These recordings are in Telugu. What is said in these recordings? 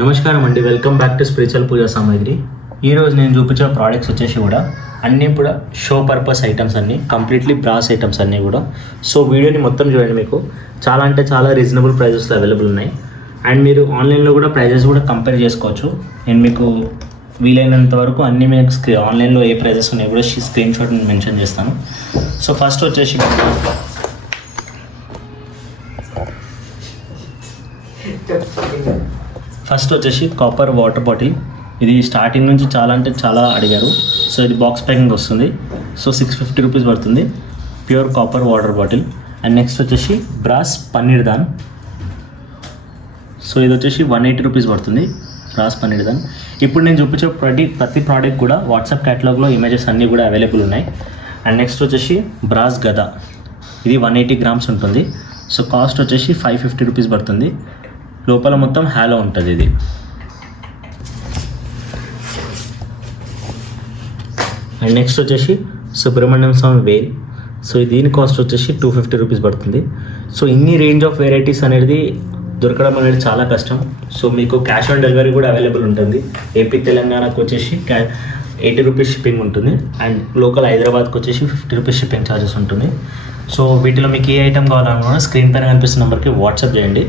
నమస్కారం అండి, వెల్కమ్ బ్యాక్ టు స్పిరిచువల్ పూజా సామాగ్రి. ఈరోజు నేను చూపించిన ప్రోడక్ట్స్ వచ్చేసి కూడా అన్నీ కూడా షో పర్పస్ ఐటమ్స్ అన్నీ, కంప్లీట్లీ బ్రాస్ ఐటమ్స్ అన్నీ కూడా. సో వీడియోని మొత్తం చూడండి, మీకు చాలా అంటే చాలా రీజనబుల్ ప్రైజెస్లో అవైలబుల్ ఉన్నాయి. అండ్ మీరు ఆన్లైన్లో కూడా ప్రైజెస్ కూడా కంపేర్ చేసుకోవచ్చు. నేను మీకు వీలైనంత వరకు అన్నీ మీకు ఆన్లైన్లో ఏ ప్రైజెస్ ఉన్నాయో కూడా స్క్రీన్ షాట్ మెన్షన్ చేస్తాను. సో ఫస్ట్ వచ్చేసి కాపర్ వాటర్ బాటిల్. ఇది స్టార్టింగ్ నుంచి చాలా అంటే చాలా అడిగారు. సో ఇది బాక్స్ ప్యాకింగ్ వస్తుంది. సో 650 రూపీస్ పడుతుంది, pure copper water bottle. And next వచ్చేసి బ్రాస్ పన్నీర్ దాన్. సో ఇది వచ్చేసి 180 రూపీస్ పడుతుంది, బ్రాస్ పన్నీర్ దాన్. ఇప్పుడు నేను చూపించే ప్రతి ప్రోడక్ట్ కూడా వాట్సాప్ క్యాటలాగ్లో ఇమేజెస్ అన్నీ కూడా అవైలబుల్ ఉన్నాయి. అండ్ నెక్స్ట్ వచ్చేసి బ్రాస్ గద. ఇది 180 గ్రామ్స్ ఉంటుంది. సో కాస్ట్ వచ్చేసి 550 రూపీస్ పడుతుంది. లోపల మొత్తం హాలో ఉంటుంది ఇది. అండ్ నెక్స్ట్ వచ్చేసి సుబ్రహ్మణ్యం స్వామి వేల్. సో దీని కాస్ట్ వచ్చేసి 250 రూపీస్ పడుతుంది. సో ఇన్ని రేంజ్ ఆఫ్ వెరైటీస్ అనేది దొరకడం అనేది చాలా కష్టం. సో మీకు క్యాష్ ఆన్ డెలివరీ కూడా అవైలబుల్ ఉంటుంది. ఏపీ తెలంగాణకు వచ్చేసి 80 రూపీస్ షిప్పింగ్ ఉంటుంది. అండ్ లోకల్ హైదరాబాద్కి వచ్చేసి 50 రూపీస్ షిప్పింగ్ ఛార్జెస్ ఉంటుంది. సో వీటిలో మీకు ఏ ఐటమ్ కావాలన్నా స్క్రీన్ పైన కనిపిస్తున్న నెంబర్కి వాట్సాప్ చేయండి.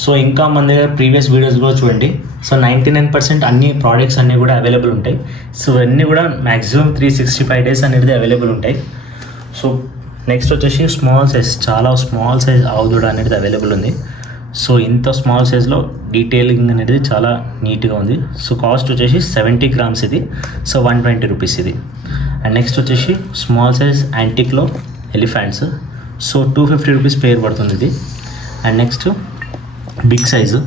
సో ఇంకా మన దగ్గర ప్రీవియస్ వీడియోస్లో చూడండి. సో 99% అన్ని ప్రోడక్ట్స్ అన్నీ కూడా అవైలబుల్ ఉంటాయి. సో అన్నీ కూడా మ్యాక్సిమం 365 డేస్ అనేది అవైలబుల్ ఉంటాయి. సో నెక్స్ట్ వచ్చేసి స్మాల్ సైజ్, చాలా స్మాల్ సైజ్ ఆవుదూడ అనేది అవైలబుల్ ఉంది. సో ఇంత స్మాల్ సైజ్లో డీటెయిలింగ్ అనేది చాలా నీట్గా ఉంది. సో కాస్ట్ వచ్చేసి 70 గ్రామ్స్ ఇది. సో 120 రూపీస్ ఇది. అండ్ నెక్స్ట్ వచ్చేసి స్మాల్ సైజ్ యాంటిక్లో ఎలిఫెంట్స్. సో 250 రూపీస్ పేర్ పడుతుంది ఇది. And next big size.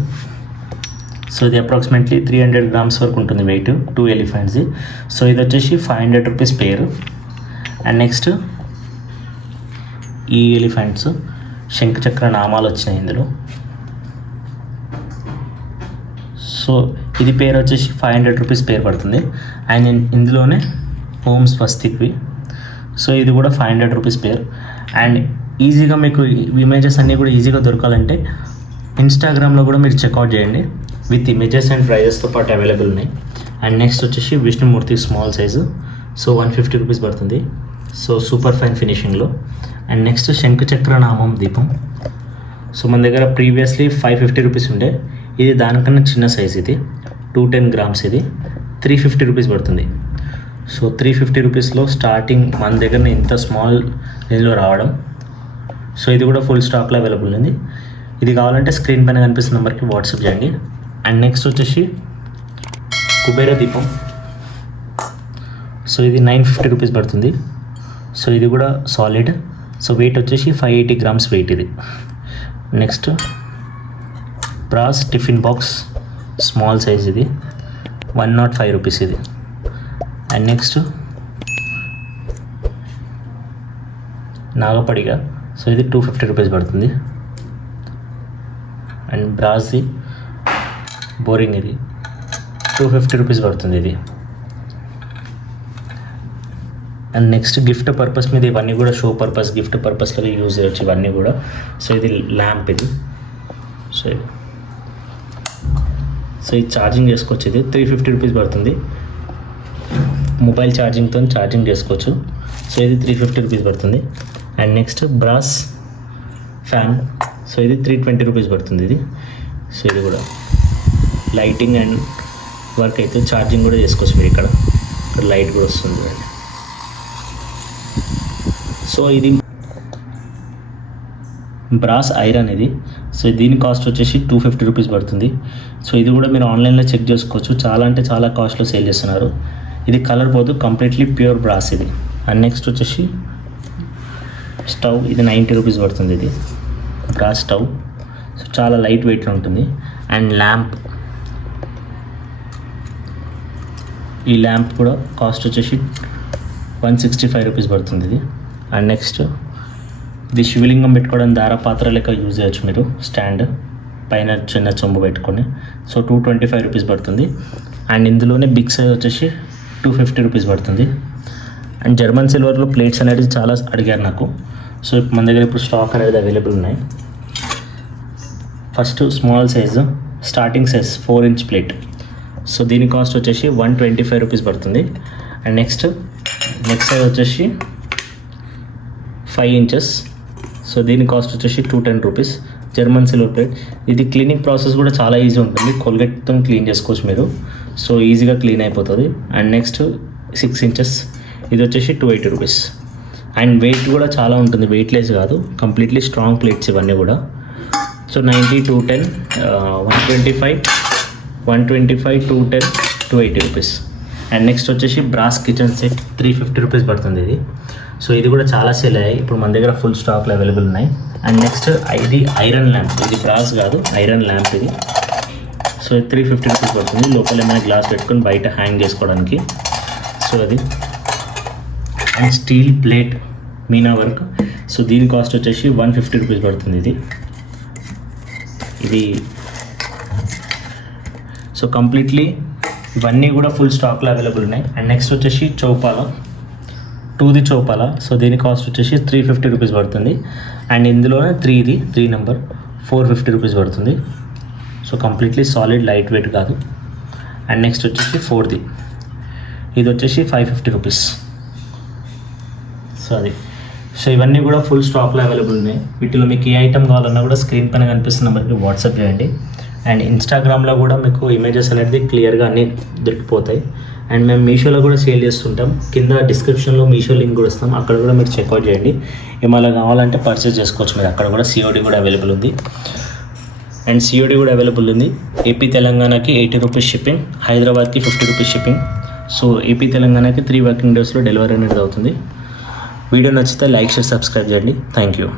So ఇది అప్రాక్సిమేట్లీ 300 గ్రామ్స్ వరకు ఉంటుంది వెయిట్, 2 ఎలిఫెంట్స్ది. సో ఇది వచ్చేసి 500 రూపీస్ పేరు. అండ్ నెక్స్ట్ ఈ ఎలిఫెంట్స్ శంఖచక్ర నామాలు వచ్చినాయి ఇందులో. సో ఇది పేరు వచ్చేసి 500 రూపీస్ పేరు పడుతుంది. అండ్ ఇందులోనే ఓం స్వస్తిక్వి. సో ఇది కూడా 500 రూపీస్ పేరు. అండ్ ఈజీగా మీకు ఇమేజెస్ అన్నీ కూడా ఈజీగా దొరకాలంటే ఇన్స్టాగ్రామ్లో కూడా మీరు చెక్అవుట్ చేయండి, విత్ ఇమేజెస్ అండ్ ప్రైజెస్తో పాటు అవైలబుల్ ఉన్నాయి. అండ్ నెక్స్ట్ వచ్చేసి Vishnumurthy small size. So 150 rupees పడుతుంది. సో సూపర్ ఫైన్ ఫినిషింగ్లో. అండ్ నెక్స్ట్ శంఖచక్ర నామం దీపం. సో మన దగ్గర ప్రీవియస్లీ 550 రూపీస్ ఉండే, ఇది దానికన్నా చిన్న సైజ్. ఇది 210 గ్రామ్స్. ఇది 350 రూపీస్ పడుతుంది. సో 350 రూపీస్లో స్టార్టింగ్ మన దగ్గర ఇంత స్మాల్ రేంజ్లో రావడం. సో ఇది కూడా ఫుల్ స్టాక్లో అవైలబుల్ ఉంది. ఇది కావాలంటే స్క్రీన్ పైన కనిపిస్తున్న నెంబర్కి వాట్సాప్ చేయండి. అండ్ నెక్స్ట్ వచ్చేసి కుబేర దీపం. సో ఇది 950 రూపీస్ పడుతుంది. సో ఇది కూడా సాలిడ్. సో వెయిట్ వచ్చేసి 580 గ్రామ్స్ వెయిట్ ఇది. Next brass tiffin box small size. ఇది 105 రూపీస్ ఇది. And next నాగపడిగ. సో ఇది 250 రూపీస్ పడుతుంది. అండ్ బ్రాస్ది బోరింగ్, ఇది 250 రూపీస్ పడుతుంది ఇది. అండ్ నెక్స్ట్ గిఫ్ట్ పర్పస్ మీద ఇవన్నీ కూడా షో పర్పస్, గిఫ్ట్ పర్పస్లో యూజ్ చేయవచ్చు ఇవన్నీ కూడా. సో ఇది ల్యాంప్ ఇది. సో ఇది ఛార్జింగ్ చేసుకోవచ్చు. ఇది 350 రూపీస్ పడుతుంది. మొబైల్ ఛార్జింగ్తో ఛార్జింగ్ చేసుకోవచ్చు. సో ఇది 350 రూపీస్ పడుతుంది. And next brass fan. So ఇది 320 రూపీస్ పడుతుంది ఇది. సో ఇది కూడా లైటింగ్ అండ్ వర్క్ అయితే ఛార్జింగ్ కూడా చేసుకోవచ్చు మీరు. ఇక్కడ లైట్ కూడా వస్తుంది చూడండి. సో ఇది బ్రాస్ ఐరన్ ఇది. సో దీని కాస్ట్ వచ్చేసి 250 రూపీస్ పడుతుంది. సో ఇది కూడా మీరు ఆన్లైన్లో చెక్ చేసుకోవచ్చు. చాలా అంటే చాలా కాస్ట్లో సేల్ చేస్తున్నారు. ఇది కలర్ పోదు, కంప్లీట్లీ ప్యూర్ బ్రాస్ ఇది. అండ్ నెక్స్ట్ వచ్చేసి స్టవ్. ఇది 90 రూపీస్ పడుతుంది ఇది బ్రాస్ స్టవ్. సో చాలా లైట్ వెయిట్లో ఉంటుంది. And lamp. ఈ ల్యాంప్ కూడా కాస్ట్ వచ్చేసి 165 రూపీస్ పడుతుంది ఇది. అండ్ నెక్స్ట్ ఇది శివలింగం పెట్టుకోవడం దారా పాత్ర లెక్క యూజ్ చేయొచ్చు మీరు. స్టాండ్ పైన చిన్న చెంబు పెట్టుకొని. సో 225 రూపీస్ పడుతుంది. అండ్ ఇందులోనే బిగ్ సైజ్ వచ్చేసి 250 రూపీస్ పడుతుంది. అండ్ జర్మన్ సిల్వర్లో ప్లేట్స్ అనేది చాలా అడిగారు నాకు. సో మన దగ్గర ఇప్పుడు స్టాక్ అనేది అవైలబుల్ ఉన్నాయి. First small size starting size 4 inch plate. So దీని కాస్ట్ వచ్చేసి 125 రూపీస్ పడుతుంది. అండ్ నెక్స్ట్ సైజ్ వచ్చేసి 5 ఇంచెస్. సో దీని కాస్ట్ వచ్చేసి 210 రూపీస్. German silver plate. ఇది క్లీనింగ్ ప్రాసెస్ కూడా చాలా ఈజీ ఉంటుంది. కోల్గేట్తో క్లీన్ చేసుకోవచ్చు మీరు. సో ఈజీగా క్లీన్ అయిపోతుంది. And next 6 inches. ఇది వచ్చేసి 280 రూపీస్. అండ్ వెయిట్ కూడా చాలా ఉంటుంది, వెయిట్లెస్ కాదు, కంప్లీట్లీ స్ట్రాంగ్ ప్లేట్స్ ఇవన్నీ కూడా. So 90, 210, 125, 210, 280 rupees. అండ్ నెక్స్ట్ వచ్చేసి బ్రాస్ కిచెన్ సెట్ 350 రూపీస్ పడుతుంది ఇది. సో ఇది కూడా చాలా సేల్ అయ్యాయి, ఇప్పుడు మన దగ్గర ఫుల్ స్టాక్లో అవైలబుల్ ఉన్నాయి. అండ్ నెక్స్ట్ ఇది ఐరన్ ల్యాంప్. ఇది బ్రాస్ కాదు, ఐరన్ ల్యాంప్ ఇది. సో 350 రూపీస్ పడుతుంది. లోపల ఏమైనా గ్లాస్ పెట్టుకొని బయట హ్యాంగ్ చేసుకోవడానికి. సో అది. And steel plate Meena work. So దీని కాస్ట్ వచ్చేసి 150 రూపీస్ పడుతుంది ఇది. సో కంప్లీట్లీ ఇవన్నీ కూడా ఫుల్ స్టాక్లో అవైలబుల్ ఉన్నాయి. అండ్ నెక్స్ట్ వచ్చేసి చౌపాల, 2ది చౌపాల. సో దీని కాస్ట్ వచ్చేసి 350 రూపీస్ పడుతుంది. అండ్ ఇందులోనే 3 నెంబర్ 450 రూపీస్ పడుతుంది. So completely solid, light weight కాదు. అండ్ నెక్స్ట్ వచ్చేసి 4ది. ఇది వచ్చేసి 550 రూపీస్. సో అది. సో ఇవన్నీ కూడా ఫుల్ స్టాక్లో అవైలబుల్ ఉన్నాయి. వీటిలో మీకు ఏ ఐటమ్ కావాలన్నా కూడా స్క్రీన్ పైన కనిపిస్తున్న నెంబర్కి వాట్సాప్ చేయండి. అండ్ ఇన్స్టాగ్రామ్లో కూడా మీకు ఇమేజెస్ అనేది క్లియర్గా అన్నీ దొరికిపోతాయి. అండ్ మేము మీషోలో కూడా సేల్ చేస్తుంటాం. కింద డిస్క్రిప్షన్లో మీషో లింక్ కూడా ఇస్తాం, అక్కడ కూడా మీరు చెక్అవుట్ చేయండి. ఏమైనా కావాలంటే పర్చేస్ చేసుకోవచ్చు మీరు. అక్కడ కూడా సిఓడి కూడా అవైలబుల్ ఉంది. అండ్ సిఓడి కూడా అవైలబుల్ ఉంది. ఏపీ తెలంగాణకి 80 రూపీస్ షిప్పింగ్, హైదరాబాద్కి 50 రూపీస్ షిప్పింగ్. సో ఏపీ తెలంగాణకి 3 వర్కింగ్ డేస్లో డెలివరీ అనేది అవుతుంది. వీడియో నచ్చితే లైక్, షేర్, సబ్స్క్రైబ్ చేయండి. Thank you.